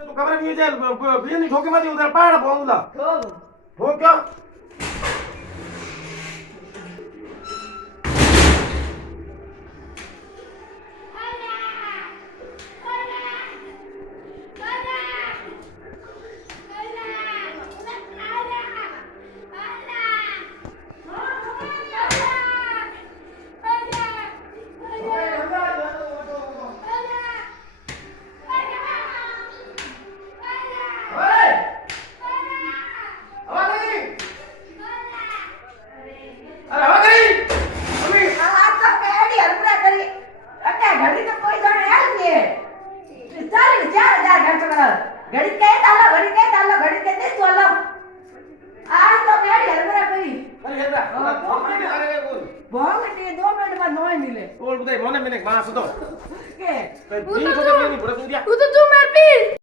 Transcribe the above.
तू खबर मी जाईल बियाणी ठोकीमध्ये उद्या पाड बोंबला ठोक्या घड़ी के ताला घड़ी के दे चलो आज तो मेरी हरबरा करी अरे हेरा बहुत मिनट 2 मिनट बाद नोय मिले बोल बुदाई મને મને માસ હતો के તો બીન ठोके बियाणी भरत उद्या तू तो तू मार पी